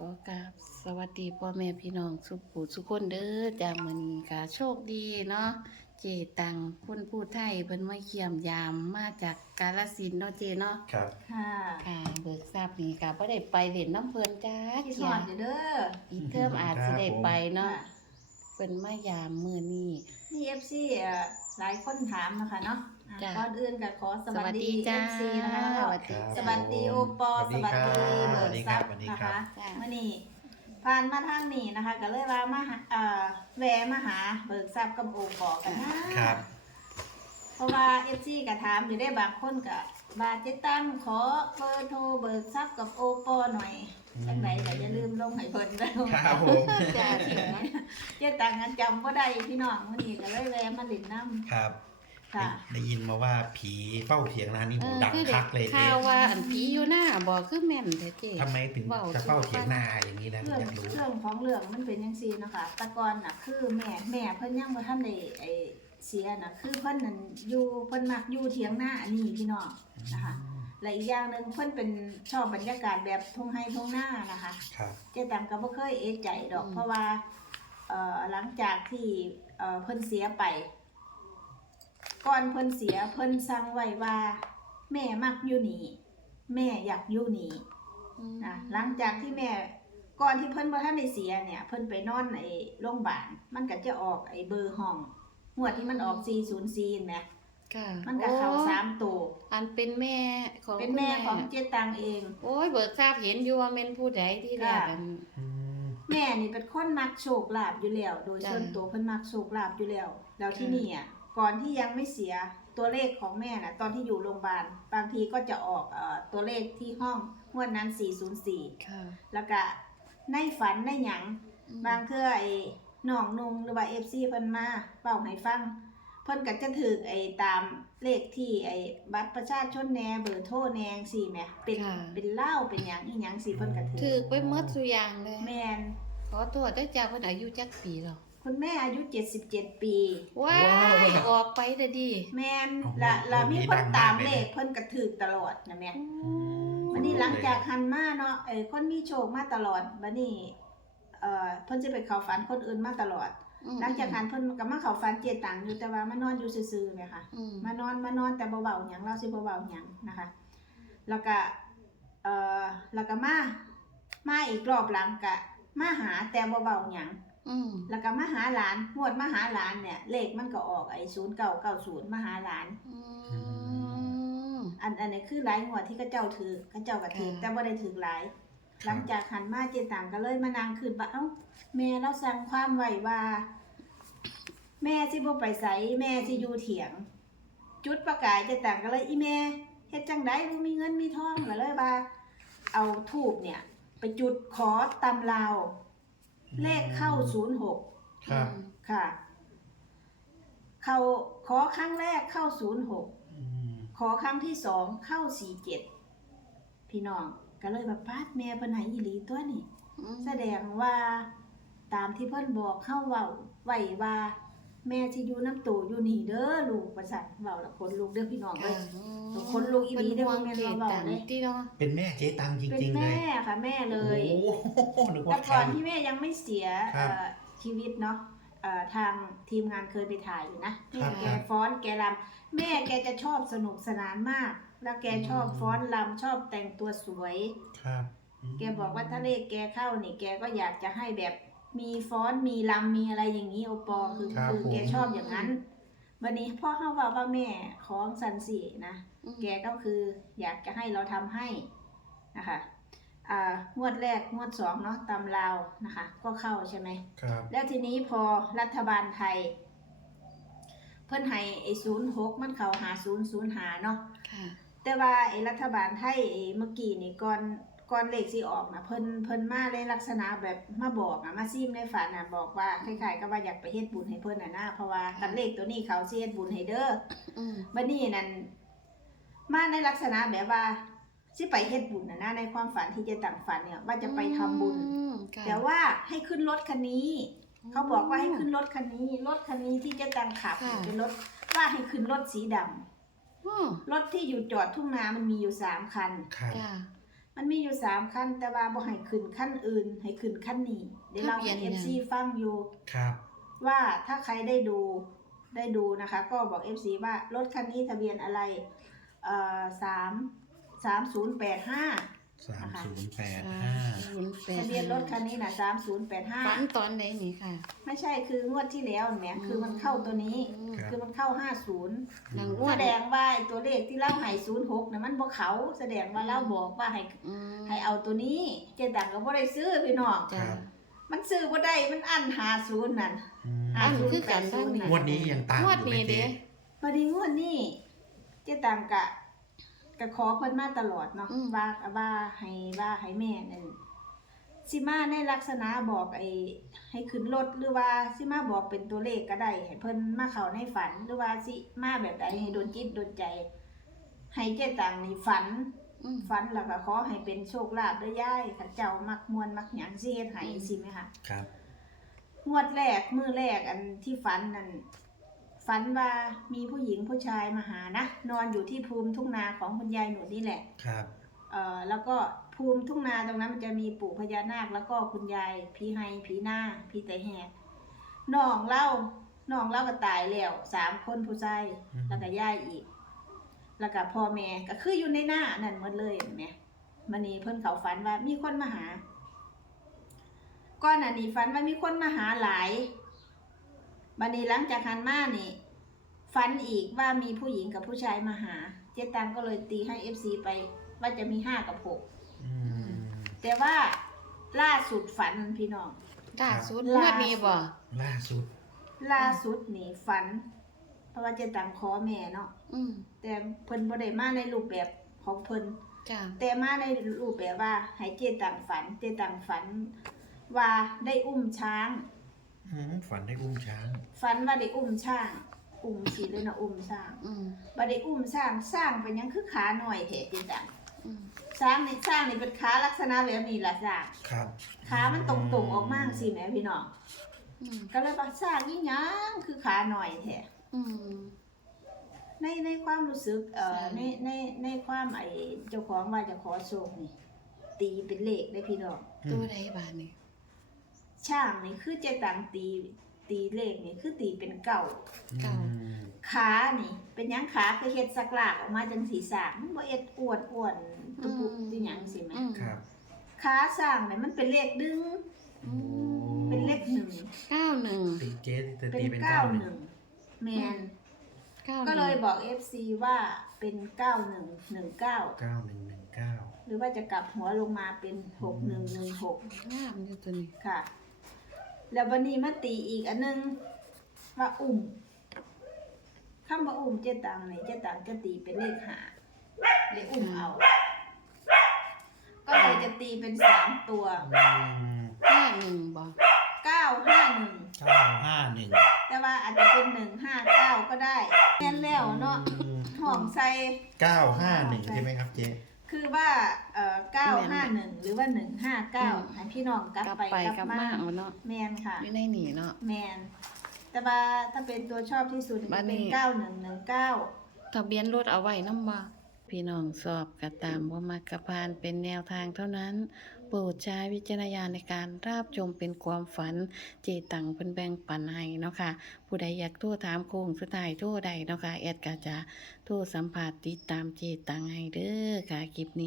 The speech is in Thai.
ขอกราบสวัสดีพ่อแม่พี่น้องสุขูสุขคนเด้อจากมื้อนี้ก็โชคดีเนาะเจตังคนผู้ไทยเพิ่นมาเยี่ยมยามมาจากกาฬสินธุ์เนาะเจเนาะครับ ค่ะค่ะเบิกทราบนี่ก็บ่ได้ไปเล่นน้ำเพิ่นจ้าที่สเที่ยอนอยู่เด้ออีกเทอมอาจสิได้ไปเนาะค่ะเพิ่นมายามมื้อนี้ นี่เอฟซีหลายคนถามนะคะเนาะอะ จ้ะก่อนอื่นก็ขอสสวัวัสสดีดีเอจ้าฟซีนะคะแล้วสก็วัสดีสจ้าวัสดีโอปอสวัสดีเบิร์ดซับสวัสดีนะครัคะบ จ้ามื่อนี้ผ่านมาทางนี้นะคะ ก็เลยว่ามาหาเอ่อแวะมาหาเบิร์ดซับกับโอปอกันนะ ครับ เพราะว่าเอฟซีก็ถามอยู่ได้บางคนก็บาเจตั้งขอเบอร์โทรเบิร์ดซับกับโอปอหน่อยจังไหนก็อย่าลืมลงให้เพิ่นเด้อครับผม จ้าเที่ยงนะเจ๊ตังกันจำว่าได้พี่น้องวันนี้ก็เลยแวะมาหลินน้ครับำค่ะได้ยินมาว่าผีเฝ้าเถียงนานี่เอหูอดังคือคักเลยข่าเจ๊วว่าอันผีอยู่หน้าบ่คือแม่นแท้เจทำไมถึงว้าจะเฝ้าเถียงนาอย่างนี้นะเรื่องอยากรู้ เรื่องของเรื่องมันเป็นยังซีนะคะแตะกอนน่ะคือแม่แม่เพิ่นยังบ่ทันได้ไอเสียน่ะคือเพิ่นนั่นอยู่เพิ่นมักอยู่เถียงหน้าอันนี้พี่น้องนะคะและอีกอย่างหนึงเพิ่นเป็นชอบบรรยากาศแบบทุ่งไร่ทุ่งนานะคะ ครับ เจ๊ตังก็บ่เคยเอะใจดอก อืม เพราะว่าเอ่อหลังจากที่เอ่อเพิ่นเสียไป ก่อนเพิ่นเสียเพิ่นสั่งไว้ว่า แม่มักอยู่นี่แม่อยากอยู่นี่นะหลังจากที่แม่ก่อนที่เพิ่นบ่ทันได้เสียเนี่ย เพิ่นไปนอนไอ้โรงพยาบาลมันก็จะออกไอ้เบอร์ห้องงวดที่มันออก404เห็นไหมค่ะมันก็เข้าโอ้สามตัวอันเป็นแม่ของเป็นคุณแม่ของเจ๊ตังเอง โอ้ยเบิกทราบเห็นอยู่ว่าเป็นผู้ใดที่แรกค่ะอันอืมแม่นี่เป็นคนมักโชคลาภอยู่แล้ว โดยจ้ะส่วนตัวเพิ่นมักโชคลาภอยู่แล้ว แล้วที่ค่ะนี่อะ ก่อนที่ยังไม่เสียตัวเลขของแม่น่ะตอนที่อยู่โรงพยาบาลบางทีก็จะออกเอ่อตัวเลขที่ห้องงวดนั้น 404 ค่ะ แล้วก็ในฝันในหยังอืม บางเทื่อไอ้น้องนุงหรือว่า FC เพิ่นมาเป่าให้ฟัง เพิ่นก็จะถือไอ้ตามเลขที่ไอ้บัตรประชาชนแหน่เบอร์โทรแหนจั่งซี่แหมเป็นค่ะ เป็นเหล้าเป็นหยังอีหยังสิเพิ่นก็ถืถือไปหมดสุอย่างเลย แม่นขอโทษได้จ้าเพิ่นอายุจักปีแล้ว คุณแม่อายุ 77 ปี ว้ายออกไปเด้อดิแม่นละละมีคนตามเลขเพิ่นกระถือตลอดนะแม่อืมวันนี้หลังจากหันมาเนาะเอ้ยคนมีโชคมาตลอดบัดนี้เอ่อเพิ่นจะไปเข้าฝันคนอื่นมาตลอด อืมหลังจากหันเพิ่นก็มาเข้าฝันเจตังอยู่แต่ว่ามานอนอยู่ซื่อๆแม่ค่ะ อืมมานอนมานอนแต่เบาๆหยังเราสิบ่เบาหยังนะคะ แล้วก็เอ่อแล้วก็มามาอีกรอบหลังก็มาหาแต่บ่เบาหยัง อืมแล้วก็มาหาหลานงวดมาหาหลานเนี่ย เลขมันก็ออกไอ้ศูนย์เก้าเก้าศูนย์มาหาหลาน อืม อันอันนี้คือหลายงวดที่เขาเจ้าถือเขาเจ้าก็ถือค่ะ แต่บ่ได้ถือหลาย หลังจากหันมาเจต่างก็เลยมานั่งคืนว่าเอ้าแม่เราสั่งความไว้ว่า แม่สิบ่ไปไสแม่สิอยู่เถียง จุดประกายเจต่างก็เลยอีแม่เฮ็ดจังไดบ่มีเงินมีทองก็เลยว่า เอาทูบเนี่ย ไปจุดขอตำลาว เลขเข้า06ครับ ค่ะ เข้าขอครั้งแรกเข้า06อืมขอครั้งที่สองเข้าสี่เจ็ดพี่น้องก็เลยแบบปาดแม่เพิ่นให้อีหลีตัวนี่ อืมแสดงว่าตามที่เพิ่นบอกเข้าเว้าไว้ว่า แม่สิอยู่น้ำตู่อยู่นี่เด้อลูกประสันเว้าและคนลูกเด้อพี่น้องเอ้ค่ะยคนลูกอีหลีเด้อพิ่นบ่แม่นเกว่าตเว้าตังเลย ที่เนาะเป็นแม่เจ๊ตังจเป็นริง ๆ เลยแม่ค่ะแม่เลยโอ้โหนึกแต่ว่าใครก่อนที่แม่ยังไม่เสียครับ เอ่อชีวิตเนาะเอ่อทางทีมงานเคยไปถ่ายอยู่นะ ครัแม่บแกฟ้อนแกรำแม่แกจะชอบสนุกสนานมาก แล้วแกชอบอืมฟ้อนรำชอบแต่งตัวสวย ครับมแกบอกว่าถ้าเลขแกเข้านี่แกก็อยากจะให้แบบ มีฟ้อนมีรำมีอะไรอย่างนี้โอปอคือครับคือแกผมชอบอย่างนั้น วันนี้พ่อเขาว่าว่าแม่ของสันสีนะ อืม แกก็คืออยากจะให้เราทำให้นะคะอ่างวดแรกงวดสองเนาะตำลาวนะคะ ก็เข้าใช่ไหม ครับแล้วทีนี้พอรัฐบาลไทย เพิ่นให้ไอ้ศูนย์หกมันเข้าหาศูนย์ศูนย์หาเนาะ ค่ะ แต่ว่าไอ้รัฐบาลไทยไอ้เมื่อกี้นี่ก่อน ก่อนเลขสิออกนะเพิ่นเพิ่นมาในลักษณะแบบมาบอกอะมาซิมในฝันน่ะบอกว่าคล้ายๆกับว่าอยากไปเฮ็ดบุญให้เพิ่นน่ะนะเพราะว่ากันเลขตัวนี้เขาสิเฮ็ดบุญให้เด้ออืมบัดนี้นั่นมาในลักษณะแบบว่าสิไปเฮ็ดบุญน่ะนะในความฝันที่จะตั้งฝันเนี่ยว่าจะไปทำบุญ อืมค่ะแต่ว่าให้ขึ้นรถคันนี้ เขาบอกว่าให้ขึ้นรถคันนี้ รถคันนี้ที่เจะตังขับค่ะเป็นรถว่าให้ขึ้นรถสีดำอืมรถที่อยู่จอดทุ่งนามันมีอยู่สามคัน ครับค่ะ มันมีอยู่สามขั้น แต่ว่าบ่ให้ขึ้นขั้นอื่น ให้ขึ้นขั้นนี้เดี๋ยวเราให้ทะเบียน FC ยังฟังอยู่ครับ ว่าถ้าใครได้ดูได้ดูนะคะ ก็บอก FC ว่ารถคันนี้ทะเบียนอะไรเอ่อสามสามศูนย์แปดห้า สามศูนย์แปดห้าศูนย์แปดทะเบียนรถคันนี้นะสามศูนย์แปดห้าฝันตอนไหนนี่ค่ะ ไม่ใช่คืองวดที่แล้วเนี่ยคือมันเข้าตัวนี้อืมคือมันเข้าห้าศูนย์หลังงแสวดดงว่าไอ้ตัวเลขที่เล่าให้ศูนย์หกนะมันบ่เขาแสดงว่าเล่าบอกว่าให้อืมให้เอาตัวนี้เจตังก็บ่ได้ซื้อพี่น้องจ้ะมันซื้อบ่ได้มันอันหาศูนย์นั่นอืมอันคือกันบ้างนี่งวดนี้ยังตามงอวดยู่ไหมนี้เด้เจ๊บัดนี้งวดนี้เจตังกะ กะขอเพิ่นมาตลอดเนาะอืม ว่าว่าให้ว่าให้แม่นั่นสิมาในลักษณะบอกไอ้ให้ขึ้นรถหรือว่าสิมาบอกเป็นตัวเลขก็ได้ให้เพิ่นมาเข้าในฝันหรือว่าสิมาแบบใดให้โดนจิตโดนใจ ให้เจตังนี่ฝัน อืม ฝันแล้วก็ขอให้เป็นโชคลาภเด้อยายข้าเจ้ามักมวนมักหยังสิเฮ็ดให้สิไหมคะครับ งวดแรกมือแรกอันที่ฝันนั่น ฝันว่ามีผู้หญิงผู้ชายมาหานะ นอนอยู่ที่ภูมิทุ่งนาของคุณยายหนูนี่แหละ ครับ เอ่อแล้วก็ภูมิทุ่งนาตรงนั้นมันจะมีปู่พญานาค แล้วก็คุณยายผีไฮผีหน้าผีไตแหกน้องเล่าน้องเล่าก็ตายแล้วสามคนผู้ชายอืม แล้วก็ย่ายอีก แล้วก็พ่อแม่ก็คืออยู่ในหน้านั่นหมดเลยเห็นไหมมันนี่เพิ่นเขาฝันว่ามีคนมาหาก้อนอันนี้ฝันว่ามีคนมาหาหลาย บันนี้หลังจากหันมานี่ฝันอีกว่ามีผู้หญิงกับผู้ชายมาหา เจ๊ตังก็เลยตีให้เอฟซีไปว่าจะมีห้ากับหกอืมแต่ว่าล่าสุดฝันพี่น้อง ล่าสุดล่าสุดงวดนี้บ่ล่าสุด ล่าสุดนี่ฝัน เพราะว่าเจ๊ตังขอแม่เนาะอืมแต่เพิ่นบ่ได้มาในรูปแบบของเพิ่นจ้ะแต่มาในรูปแบบว่าให้เจ๊ตังฝัน เจ๊ตังฝัน ว่าได้อุ้มช้าง อืมฝันได้อุ้มช้าง ฝันว่าได้อุ้มช้าง อุ้มสิเลยนะอุ้มช้างอืมบ่ได้อุ้มช้างสร้างเป็นหยังคือขาหน่อยแท้เจ๊ตังอืมสร้างนี่สร้างนี่เป็นขาลักษณะแบบนี้ล่ะจ้ะครับขามันตรงๆออกมาสิแหม่พี่น้องอืมก็เลยว่าสร้างนี่หยังคือขาหน่อยแท้ อืม ในในความรู้สึกเอ่อใช่ ในในในความไอเจ้าของว่าจะขอโชคนี่ตีเป็นเลขได้พี่น้องอืมตัวใดบาดนี่ ช่างนี่คือเจตังตีตีเลขนี่คือตีเป็นเก่าอืมขานี่ เป็นหยังขาคือเฮ็ดสักลากออกมาจังสีสากมันบ่เอ็ดอ้วนอ้วนตุบุที่หยังสิแม่อืมครับขาสร้างนี่มันเป็นเลขดึงอืมเป็นเลขหนึ่งเก้าหนึ่งตีเจ๊จะเป็นตีเป็นเก้าเก้าหหนึ่นึ่งงแมนเก้าก็เลยบอก FC ว่าเป็นเก้าหนึ่งหนึ่งเก้าเก้าหนึ่งหนึ่งเก้าหรือว่าจะกลับหัวลงมาเป็นหกหนึ่งหนึ่งหกงามอยู่ตัวนี้ค่ะ แล้ววันนี้มาตีอีกอันนึงว่าอุ่มคำว่าอุ่มเจตังเนี่ยเจตังจะตีเป็นเลขหาเลยอุ่มเอา ก็เลยจะตีเป็นสามตัวอืมห้าหนึ่งบ่เก้าห้าหนึ่งเก้าห้าหนึ่งแต่ว่าอาจจะเป็นหนึ่งห้าเก้าก็ได้แน่นแล้วเนาะอืมหอมใส่เก้าห้าหนึ่งใช่ไหมครับเจ๊ คือว่าเอ่อเก้าห้าหนึ่งหรือว่าหนึ่งห้าเก้าให้พี่น้องกลับกลับไปไปกกลัลับบมามาเอาเนาะแมนค่ะ อยู่ในนี่เนาะ แมน แต่ว่าถ้าเป็นตัวชอบที่สุดบัจะดนี้เป็นเก้าหนึ่งหนึ่งเก้าทะเบียนรถเอาไว้นำบ่พี่น้องสอบก็ตามบ่มักกะพานเป็นแนวทางเท่านั้น โปรดใช้วิจารณญาณในการรับชมเป็นความฝันเจตังเพิ่นแบ่งปันให้เนาะค่ะผู้ใดอยากโทรถามโค้งสุดท้ายโทรใดเนาะค่ะแอดก็จะโทรสัมภาษณ์ติดตามเจตังให้เด้อค่ะคลิปนี้